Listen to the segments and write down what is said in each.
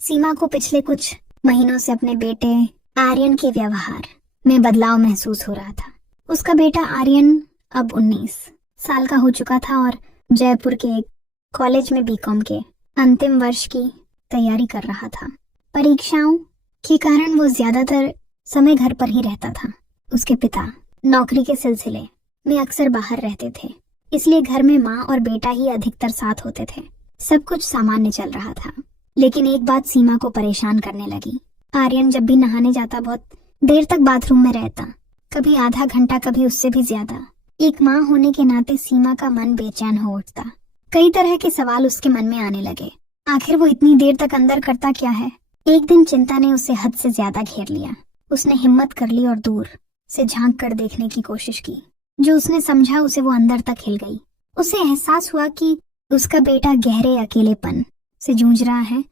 सीमा को पिछले कुछ महीनों से अपने बेटे आर्यन के व्यवहार में बदलाव महसूस हो रहा था। उसका बेटा आर्यन अब 19 साल का हो चुका था और जयपुर के एक कॉलेज में बीकॉम के अंतिम वर्ष की तैयारी कर रहा था। परीक्षाओं के कारण वो ज्यादातर समय घर पर ही रहता था। उसके पिता नौकरी के सिलसिले में अक्सर बाहर रहते थे, इसलिए घर में माँ और बेटा ही अधिकतर साथ होते थे। सब कुछ सामान्य चल रहा था, लेकिन एक बात सीमा को परेशान करने लगी। आर्यन जब भी नहाने जाता बहुत देर तक बाथरूम में रहता, कभी आधा घंटा, कभी उससे भी ज्यादा। एक माँ होने के नाते सीमा का मन बेचैन हो उठता। कई तरह के सवाल उसके मन में आने लगे। आखिर वो इतनी देर तक अंदर करता क्या है? एक दिन चिंता ने उसे हद से ज्यादा घेर लिया। उसने हिम्मत कर ली और दूर से झांक कर देखने की कोशिश की। जो उसने समझा उसे वो अंदर तक हिल गई। उसे एहसास हुआ कि उसका बेटा गहरे अकेलेपन से जूझ रहा है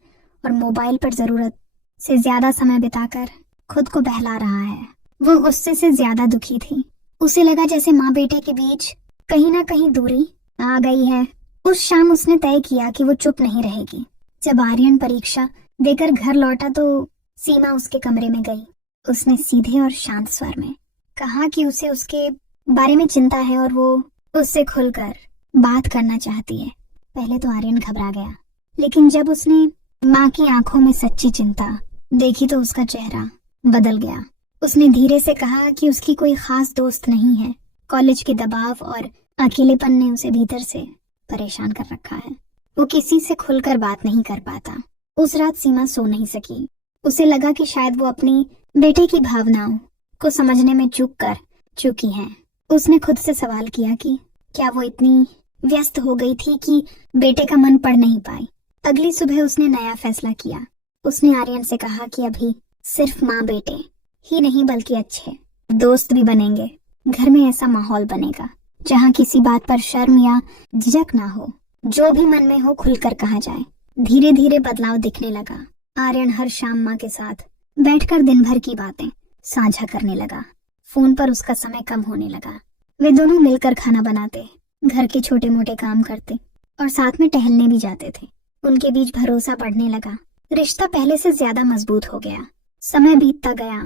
और मोबाइल पर जरूरत से ज्यादा समय बिताकर खुद को बहला रहा है। वो गुस्से से ज्यादा दुखी थी। उसे लगा जैसे माँ बेटे के बीच कहीं ना कहीं दूरी आ गई है। उस शाम उसने तय किया कि वो चुप नहीं रहेगी। जब आर्यन परीक्षा देकर घर लौटा तो सीमा उसके कमरे में गई। उसने सीधे और शांत स्वर में कहा कि उसे उसके बारे में चिंता है और वो उससे खुलकर बात करना चाहती है। पहले तो आर्यन घबरा गया, लेकिन जब उसने माँ की आंखों में सच्ची चिंता देखी तो उसका चेहरा बदल गया। उसने धीरे से कहा कि उसकी कोई खास दोस्त नहीं है। कॉलेज के दबाव और अकेलेपन ने उसे भीतर से परेशान कर रखा है। वो किसी से खुलकर बात नहीं कर पाता। उस रात सीमा सो नहीं सकी। उसे लगा कि शायद वो अपनी बेटे की भावनाओं को समझने में चूक कर चुकी है। उसने खुद से सवाल किया कि क्या वो इतनी व्यस्त हो गई थी कि बेटे का मन पढ़ नहीं पाई। अगली सुबह उसने नया फैसला किया। उसने आर्यन से कहा कि अभी सिर्फ माँ बेटे ही नहीं बल्कि अच्छे दोस्त भी बनेंगे। घर में ऐसा माहौल बनेगा जहाँ किसी बात पर शर्म या झिझक ना हो। जो भी मन में हो खुलकर कहा जाए। धीरे धीरे बदलाव दिखने लगा। आर्यन हर शाम माँ के साथ बैठकर दिन भर की बातें साझा करने लगा। फोन पर उसका समय कम होने लगा। वे दोनों मिलकर खाना बनाते, घर के छोटे मोटे काम करते और साथ में टहलने भी जाते थे। उनके बीच भरोसा बढ़ने लगा। रिश्ता पहले से ज्यादा मजबूत हो गया। समय बीतता गया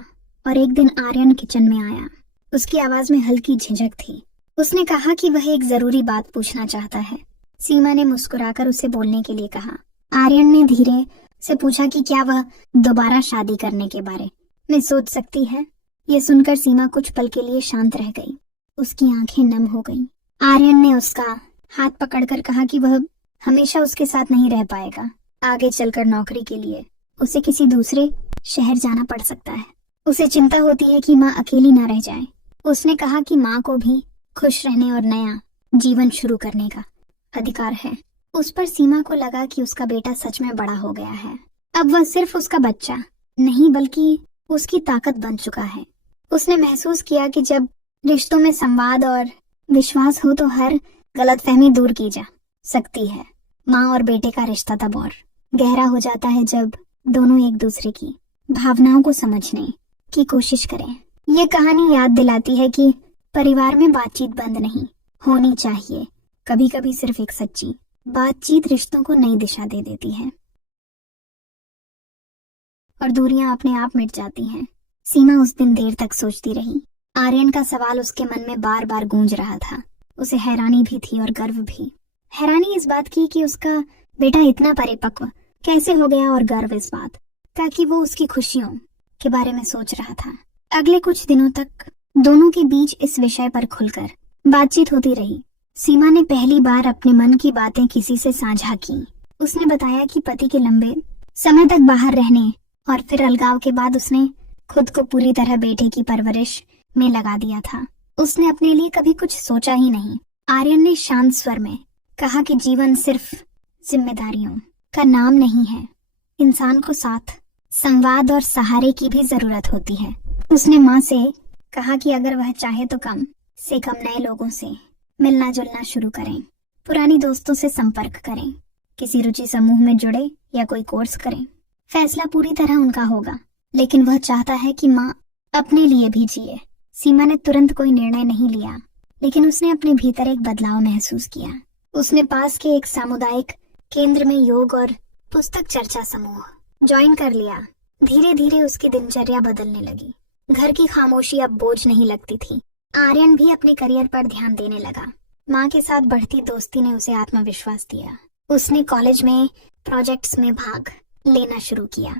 और एक दिन आर्यन किचन में आया। उसकी आवाज में हल्की झिझक थी। उसने कहा कि वह एक जरूरी बात पूछना चाहता है। सीमा ने मुस्कुराकर उसे बोलने के लिए कहा। आर्यन ने धीरे से पूछा कि क्या वह दोबारा शादी करने के बारे में सोच सकती है। ये सुनकर सीमा कुछ पल के लिए शांत रह गई। उसकी आंखें नम हो गईं। आर्यन ने उसका हाथ पकड़कर कहा कि वह हमेशा उसके साथ नहीं रह पाएगा। आगे चलकर नौकरी के लिए उसे किसी दूसरे शहर जाना पड़ सकता है। उसे चिंता होती है कि माँ अकेली ना रह जाए। उसने कहा कि माँ को भी खुश रहने और नया जीवन शुरू करने का अधिकार है। उस पर सीमा को लगा कि उसका बेटा सच में बड़ा हो गया है। अब वह सिर्फ उसका बच्चा नहीं बल्कि उसकी ताकत बन चुका है। उसने महसूस किया कि जब रिश्तों में संवाद और विश्वास हो तो हर गलतफहमी दूर की जा सकती है। माँ और बेटे का रिश्ता तब और गहरा हो जाता है जब दोनों एक दूसरे की भावनाओं को समझने की कोशिश करें। ये कहानी याद दिलाती है कि परिवार में बातचीत बंद नहीं होनी चाहिए। कभी कभी सिर्फ एक सच्ची बातचीत रिश्तों को नई दिशा दे देती है और दूरियां अपने आप मिट जाती हैं। सीमा उस दिन देर तक सोचती रही। आर्यन का सवाल उसके मन में बार बार गूंज रहा था। उसे हैरानी भी थी और गर्व भी। हैरानी इस बात की कि उसका बेटा इतना परिपक्व कैसे हो गया और गर्व इस बात का कि वो उसकी खुशियों के बारे में सोच रहा था। अगले कुछ दिनों तक दोनों के बीच इस विषय पर खुलकर बातचीत होती रही। सीमा ने पहली बार अपने मन की बातें किसी से साझा की। उसने बताया कि पति के लंबे समय तक बाहर रहने और फिर अलगाव के बाद उसने खुद को पूरी तरह बेटे की परवरिश में लगा दिया था। उसने अपने लिए कभी कुछ सोचा ही नहीं। आर्यन ने शांत स्वर में कहा कि जीवन सिर्फ जिम्मेदारियों का नाम नहीं है। इंसान को साथ, संवाद और सहारे की भी जरूरत होती है। उसने माँ से कहा कि अगर वह चाहे तो कम से कम नए लोगों से मिलना जुलना शुरू करें। पुरानी दोस्तों से संपर्क करें। किसी रुचि समूह में जुड़े या कोई कोर्स करें। फैसला पूरी तरह उनका होगा, लेकिन वह चाहता है कि माँ अपने लिए भी जिए। सीमा ने तुरंत कोई निर्णय नहीं लिया, लेकिन उसने अपने भीतर एक बदलाव महसूस किया। उसने पास के एक सामुदायिक केंद्र में योग और पुस्तक चर्चा समूह ज्वाइन कर लिया। धीरे धीरे उसकी दिनचर्या बदलने लगी। घर की खामोशी अब बोझ नहीं लगती थी। आर्यन भी अपने करियर पर ध्यान देने लगा। माँ के साथ बढ़ती दोस्ती ने उसे आत्मविश्वास दिया। उसने कॉलेज में प्रोजेक्ट्स में भाग लेना शुरू किया।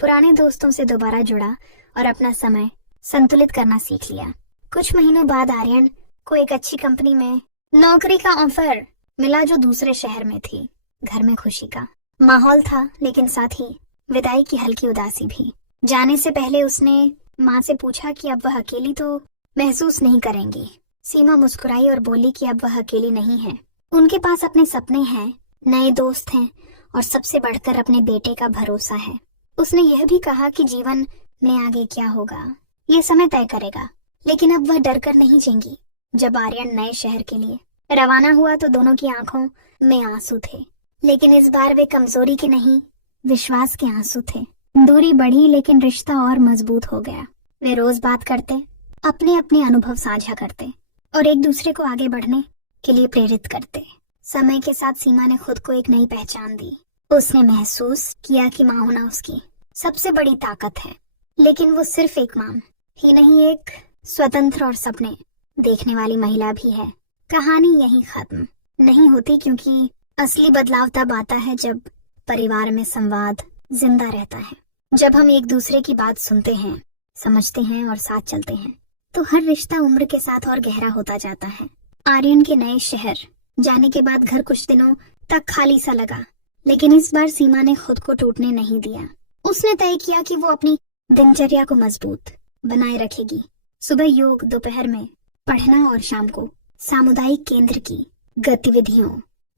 पुराने दोस्तों से दोबारा जुड़ा और अपना समय संतुलित करना सीख लिया। कुछ महीनों बाद आर्यन को एक अच्छी कंपनी में नौकरी का ऑफर मिला जो दूसरे शहर में थी। घर में खुशी का माहौल था, लेकिन साथ ही विदाई की हल्की उदासी भी। जाने से पहले उसने माँ से पूछा कि अब वह अकेली तो महसूस नहीं करेंगी। सीमा मुस्कुराई और बोली कि अब वह अकेली नहीं है। उनके पास अपने सपने हैं, नए दोस्त हैं और सबसे बढ़कर अपने बेटे का भरोसा है। उसने यह भी कहा कि जीवन में आगे क्या होगा ये समय तय करेगा, लेकिन अब वह डर कर नहीं जींगी। जब आर्यन नए शहर के लिए रवाना हुआ तो दोनों की आंखों में आंसू थे, लेकिन इस बार वे कमजोरी के नहीं, विश्वास के आंसू थे। दूरी बढ़ी लेकिन रिश्ता और मजबूत हो गया। वे रोज बात करते, अपने अपने अनुभव साझा करते और एक दूसरे को आगे बढ़ने के लिए प्रेरित करते। समय के साथ सीमा ने खुद को एक नई पहचान दी। उसने महसूस किया कि माँ होना उसकी सबसे बड़ी ताकत है, लेकिन वो सिर्फ एक माँ ही नहीं, एक स्वतंत्र और सपने देखने वाली महिला भी है। कहानी यहीं खत्म नहीं होती, क्योंकि असली बदलाव तब आता है जब परिवार में संवाद जिंदा रहता है। जब हम एक दूसरे की बात सुनते हैं, समझते हैं और साथ चलते हैं, तो हर रिश्ता उम्र के साथ और गहरा होता जाता है। आर्यन के नए शहर जाने के बाद घर कुछ दिनों तक खाली सा लगा, लेकिन इस बार सीमा ने खुद को टूटने नहीं दिया। उसने तय किया कि वो अपनी दिनचर्या को मजबूत बनाए रखेगी। सुबह योग, दोपहर में पढ़ना और शाम को सामुदायिक केंद्र की गतिविधियों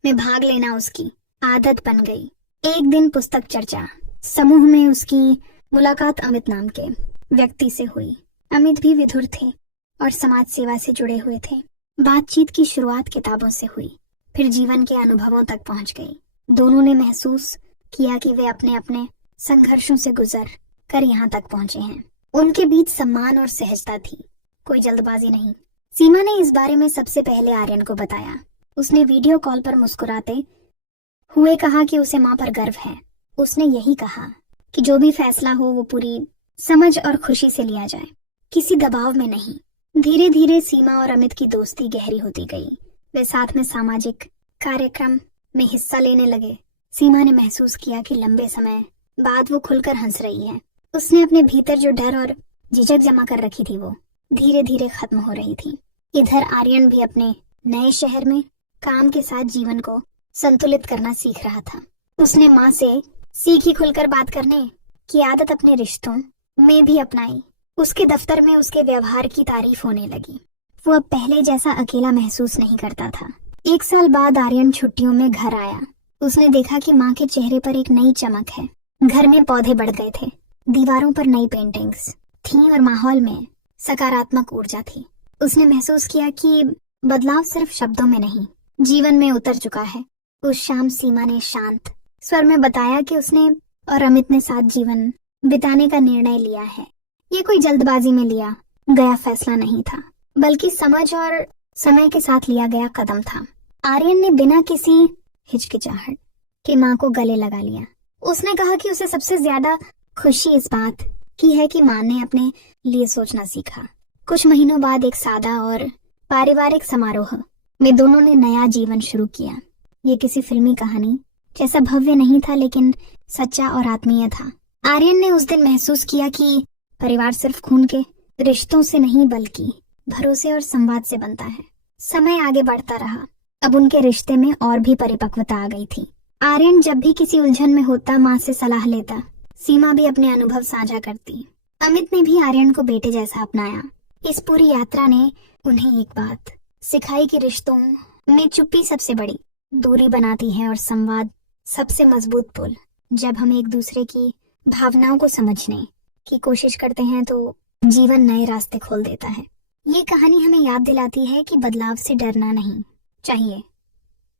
में भाग लेना उसकी आदत बन गई। एक दिन पुस्तक चर्चा समूह में उसकी मुलाकात अमित नाम के व्यक्ति से हुई। अमित भी विधुर थे और समाज सेवा से जुड़े हुए थे। बातचीत की शुरुआत किताबों से हुई, फिर जीवन के अनुभवों तक पहुंच गई। दोनों ने महसूस किया कि वे अपने अपने संघर्षों से गुजर कर यहाँ तक पहुंचे हैं। उनके बीच सम्मान और सहजता थी, कोई जल्दबाजी नहीं। सीमा ने इस बारे में सबसे पहले आर्यन को बताया। उसने वीडियो कॉल पर मुस्कुराते हुए कहा कि उसे माँ पर गर्व है। उसने यही कहा कि जो भी फैसला हो वो पूरी समझ और खुशी से लिया जाए, किसी दबाव में नहीं। धीरे धीरे सीमा और अमित की दोस्ती गहरी होती गई। वे साथ में सामाजिक कार्यक्रम में हिस्सा लेने लगे। सीमा ने महसूस किया कि लंबे समय बाद वो खुलकर हंस रही है। उसने अपने भीतर जो डर और झिझक जमा कर रखी थी वो धीरे धीरे खत्म हो रही थी। इधर आर्यन भी अपने नए शहर में काम के साथ जीवन को संतुलित करना सीख रहा था। उसने माँ से सीखी खुलकर बात करने की आदत अपने रिश्तों में भी अपनाई। उसके दफ्तर में उसके व्यवहार की तारीफ होने लगी। वो अब पहले जैसा अकेला महसूस नहीं करता था। 1 साल बाद आर्यन छुट्टियों में घर आया। उसने देखा कि माँ के चेहरे पर एक नई चमक है। घर में पौधे बढ़ गए थे, दीवारों पर नई पेंटिंग्स थीं और माहौल में सकारात्मक ऊर्जा थी। उसने महसूस किया कि बदलाव सिर्फ शब्दों में नहीं, जीवन में उतर चुका है। उस शाम सीमा ने शांत स्वर में बताया कि उसने और अमित ने साथ जीवन बिताने का निर्णय लिया है। ये कोई जल्दबाजी में लिया गया फैसला नहीं था, बल्कि समझ और समय के साथ लिया गया कदम था। आर्यन ने बिना किसी हिचकिचाहट के माँ को गले लगा लिया। उसने कहा कि उसे सबसे ज्यादा खुशी इस बात की है कि माँ ने अपने लिए सोचना सीखा। कुछ महीनों बाद एक सादा और पारिवारिक समारोह में दोनों ने नया जीवन शुरू किया। ये किसी फिल्मी कहानी जैसा भव्य नहीं था, लेकिन सच्चा और आत्मीय था। आर्यन ने उस दिन महसूस किया कि परिवार सिर्फ खून के रिश्तों से नहीं, बल्कि भरोसे और संवाद से बनता है। समय आगे बढ़ता रहा। अब उनके रिश्ते में और भी परिपक्वता आ गई थी। आर्यन जब भी किसी उलझन में होता, माँ से सलाह लेता। सीमा भी अपने अनुभव साझा करती। अमित ने भी आर्यन को बेटे जैसा अपनाया। इस पूरी यात्रा ने उन्हें एक बात सिखाई कि रिश्तों में चुप्पी सबसे बड़ी दूरी बनाती है और संवाद सबसे मजबूत पुल। जब हम एक दूसरे की भावनाओं को समझने की कोशिश करते हैं तो जीवन नए रास्ते खोल देता है। ये कहानी हमें याद दिलाती है कि बदलाव से डरना नहीं चाहिए।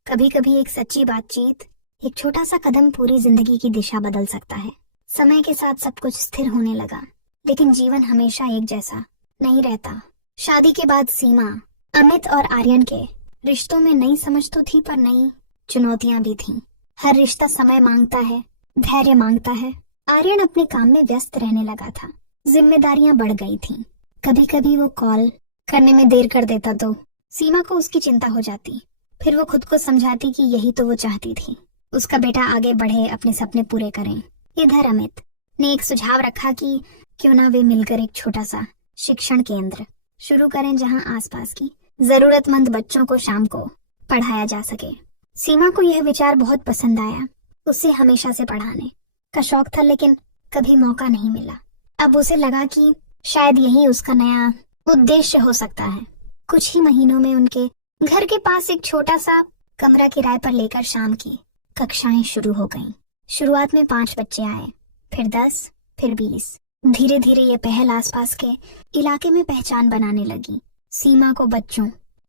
कभी कभी एक सच्ची बातचीत, एक छोटा सा कदम पूरी जिंदगी की दिशा बदल सकता है। समय के साथ सब कुछ स्थिर होने लगा, लेकिन जीवन हमेशा एक जैसा नहीं रहता। शादी के बाद सीमा, अमित और आर्यन के रिश्तों में नई समझ तो थी, पर नई चुनौतियां भी थीं। हर रिश्ता समय मांगता है, धैर्य मांगता है आर्यन अपने काम में व्यस्त रहने लगा था। जिम्मेदारियां बढ़ गई थीं। कभी कभी वो कॉल करने में देर कर देता तो सीमा को उसकी चिंता हो जाती। फिर वो खुद को समझाती कि यही तो वो चाहती थी, उसका बेटा आगे बढ़े, अपने सपने पूरे करें। इधर अमित ने एक सुझाव रखा कि क्यों ना वे मिलकर एक छोटा सा शिक्षण केंद्र शुरू करें जहां आसपास की जरूरतमंद बच्चों को शाम को पढ़ाया जा सके। सीमा को यह विचार बहुत पसंद आया। उसे हमेशा से पढ़ाने का शौक था, लेकिन कभी मौका नहीं मिला। अब उसे लगा कि शायद यही उसका नया उद्देश्य हो सकता है। कुछ ही महीनों में उनके घर के पास एक छोटा सा कमरा किराए पर लेकर शाम की कक्षाएं शुरू हो गईं। शुरुआत में 5 बच्चे आए, फिर 10, फिर 20। धीरे धीरे ये पहल आसपास के इलाके में पहचान बनाने लगी। सीमा को बच्चों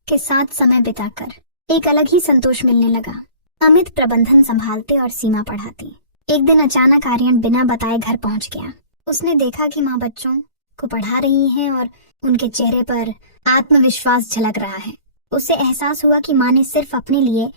के साथ समय बिताकर एक अलग ही संतोष मिलने लगा। अमित प्रबंधन संभालते और सीमा पढ़ाती। एक दिन अचानक आर्यन बिना बताए घर पहुंच गया। उसने देखा कि माँ बच्चों को पढ़ा रही है और उनके चेहरे पर आत्मविश्वास झलक रहा है। उसे एहसास हुआ कि माँ ने सिर्फ अपने लिए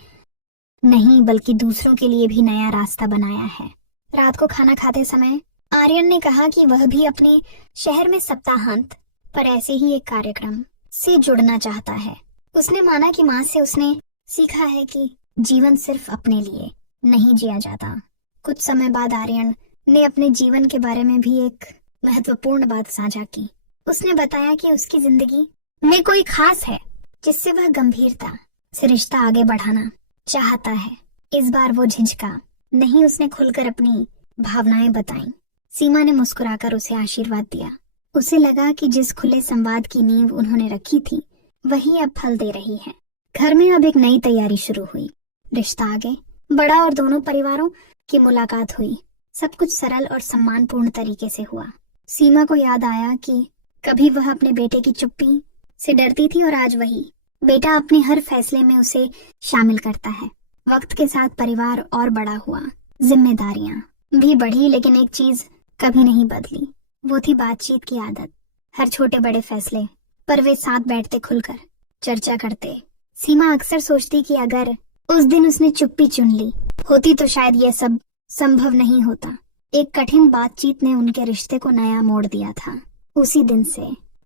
नहीं बल्कि दूसरों के लिए भी नया रास्ता बनाया है। रात को खाना खाते समय आर्यन ने कहा कि वह भी अपने शहर में सप्ताहांत पर ऐसे ही एक कार्यक्रम से जुड़ना चाहता है। उसने माना कि माँ से उसने सीखा है कि जीवन सिर्फ अपने लिए नहीं जिया जाता। कुछ समय बाद आर्यन ने अपने जीवन के बारे में भी एक महत्वपूर्ण बात साझा की। उसने बताया कि उसकी जिंदगी में कोई खास है जिससे वह गंभीरता से रिश्ता आगे बढ़ाना चाहता है। इस बार वो झिझका नहीं, उसने खुलकर अपनी भावनाएं बताईं। सीमा ने मुस्कुराकर उसे आशीर्वाद दिया। उसे लगा कि जिस खुले संवाद की नींव उन्होंने रखी थी वही अब फल दे रही है। घर में अब एक नई तैयारी शुरू हुई। रिश्ता आगे बढ़ा और दोनों परिवारों की मुलाकात हुई। सब कुछ सरल और सम्मानपूर्ण तरीके से हुआ। सीमा को याद आया कि कभी वह अपने बेटे की चुप्पी से डरती थी और आज वही बेटा अपने हर फैसले में उसे शामिल करता है। वक्त के साथ परिवार और बड़ा हुआ, जिम्मेदारियां भी बढ़ी, लेकिन एक चीज कभी नहीं बदली, वो थी बातचीत की आदत। हर छोटे बड़े फैसले पर वे साथ बैठते, खुलकर चर्चा करते। सीमा अक्सर सोचती कि अगर उस दिन उसने चुप्पी चुन ली होती तो शायद यह सब संभव नहीं होता। एक कठिन बातचीत ने उनके रिश्ते को नया मोड़ दिया था। उसी दिन से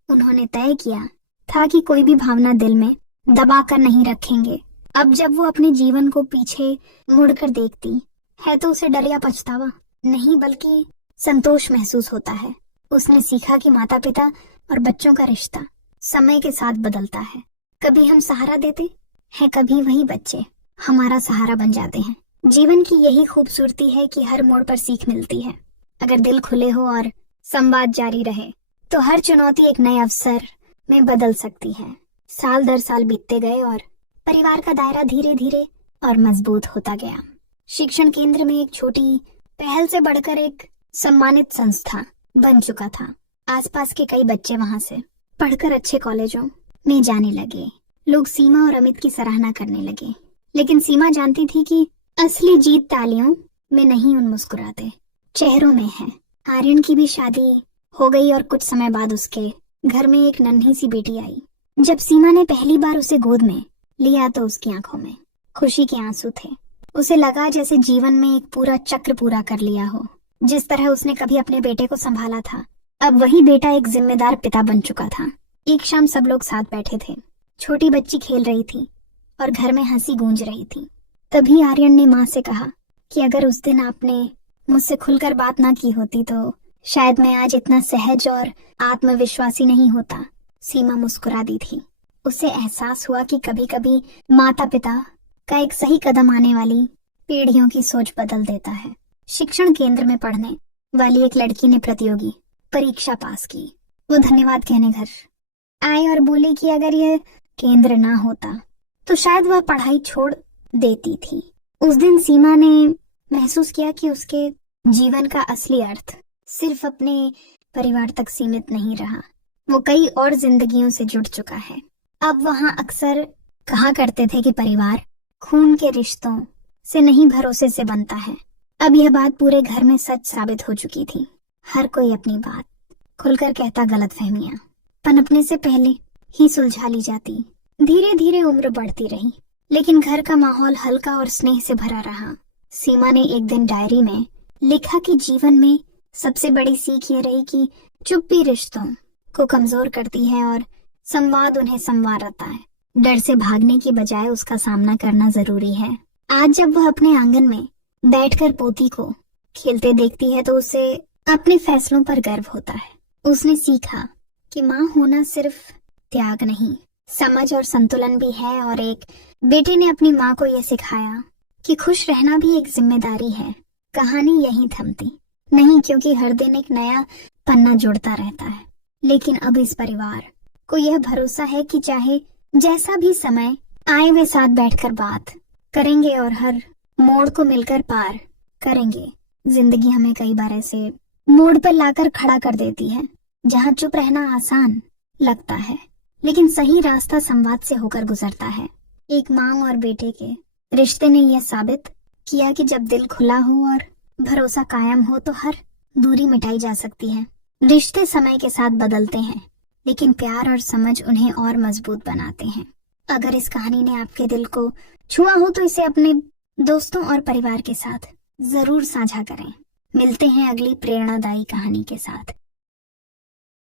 उन्होंने तय किया था कि कोई भी भावना दिल में दबा कर नहीं रखेंगे। अब जब वो अपने जीवन को पीछे मुड़कर देखती है तो उसे डर या पछतावा नहीं बल्कि संतोष महसूस होता है। उसने सीखा कि माता पिता और बच्चों का रिश्ता समय के साथ बदलता है। कभी हम सहारा देते हैं, कभी वही बच्चे हमारा सहारा बन जाते हैं। जीवन की यही खूबसूरती है कि हर मोड़ पर सीख मिलती है। अगर दिल खुले हो और संवाद जारी रहे तो हर चुनौती एक नए अवसर में बदल सकती है। साल दर साल बीतते गए और परिवार का दायरा धीरे धीरे और मजबूत होता गया। शिक्षण केंद्र में एक छोटी पहल से बढ़कर एक सम्मानित संस्था बन चुका था। आसपास के कई बच्चे वहां से पढ़कर अच्छे कॉलेजों में जाने लगे। लोग सीमा और अमित की सराहना करने लगे, लेकिन सीमा जानती थी कि असली जीत तालियों में नहीं, उन मुस्कुराते चेहरों में है। आर्यन की भी शादी हो गई और कुछ समय बाद उसके घर में एक नन्ही सी बेटी आई। जब सीमा ने पहली बार उसे गोद में लिया तो उसकी आंखों में खुशी के आंसू थे। उसे लगा जैसे जीवन में एक पूरा चक्र पूरा कर लिया हो। जिस तरह उसने कभी अपने बेटे को संभाला था, अब वही बेटा एक जिम्मेदार पिता बन चुका था। एक शाम सब लोग साथ बैठे थे। छोटी बच्ची खेल रही थी और घर में हंसी गूंज रही थी। तभी आर्यन ने माँ से कहा कि अगर उस दिन आपने मुझसे खुलकर बात ना की होती तो शायद मैं आज इतना सहज और आत्मविश्वासी नहीं होता। सीमा मुस्कुरा दी थी। उसे एहसास हुआ कि कभी कभी माता पिता का एक सही कदम आने वाली पीढ़ियों की सोच बदल देता है। शिक्षण केंद्र में पढ़ने वाली एक लड़की ने प्रतियोगी परीक्षा पास की। वो धन्यवाद कहने घर आई और बोली कि अगर यह केंद्र ना होता तो शायद वह पढ़ाई छोड़ देती थी। उस दिन सीमा ने महसूस किया कि उसके जीवन का असली अर्थ सिर्फ अपने परिवार तक सीमित नहीं रहा, वो कई और जिंदगियों से जुड़ चुका है। अब वहां अक्सर कहा करते थे कि परिवार खून के रिश्तों से नहीं, भरोसे से बनता है। अब यह बात पूरे घर में सच साबित हो चुकी थी। हर कोई अपनी बात खुलकर कहता, गलतफहमियां पनपने से पहले ही सुलझा ली जाती। धीरे धीरे उम्र बढ़ती रही, लेकिन घर का माहौल हल्का और स्नेह से भरा रहा। सीमा ने एक दिन डायरी में लिखा कि जीवन में सबसे बड़ी सीख ये रही कि चुप्पी रिश्तों को कमजोर करती है और संवाद उन्हें संवारता है। डर से भागने की बजाय उसका सामना करना जरूरी है। आज जब वह अपने आंगन में बैठकर पोती को खेलते देखती है तो उसे अपने फैसलों पर गर्व होता है। उसने सीखा कि माँ होना सिर्फ त्याग नहीं, समझ और संतुलन भी है। और एक बेटे ने अपनी माँ को यह सिखाया कि खुश रहना भी एक जिम्मेदारी है। कहानी यहीं थमती नहीं, क्योंकि हर दिन एक नया पन्ना जुड़ता रहता है। लेकिन अब इस परिवार को यह भरोसा है कि चाहे जैसा भी समय आए वे साथ बैठकर बात करेंगे और हर मोड़ को मिलकर पार करेंगे। जिंदगी हमें कई बार ऐसे मोड़ पर लाकर खड़ा कर देती है जहाँ चुप रहना आसान लगता है, लेकिन सही रास्ता संवाद से होकर गुजरता है। एक माँ और बेटे के रिश्ते ने यह साबित किया कि जब दिल खुला हो और भरोसा कायम हो तो हर दूरी मिटाई जा सकती है। रिश्ते समय के साथ बदलते हैं, लेकिन प्यार और समझ उन्हें और मजबूत बनाते हैं। अगर इस कहानी ने आपके दिल को छुआ हो तो इसे अपने दोस्तों और परिवार के साथ जरूर साझा करें। मिलते हैं अगली प्रेरणादायी कहानी के साथ।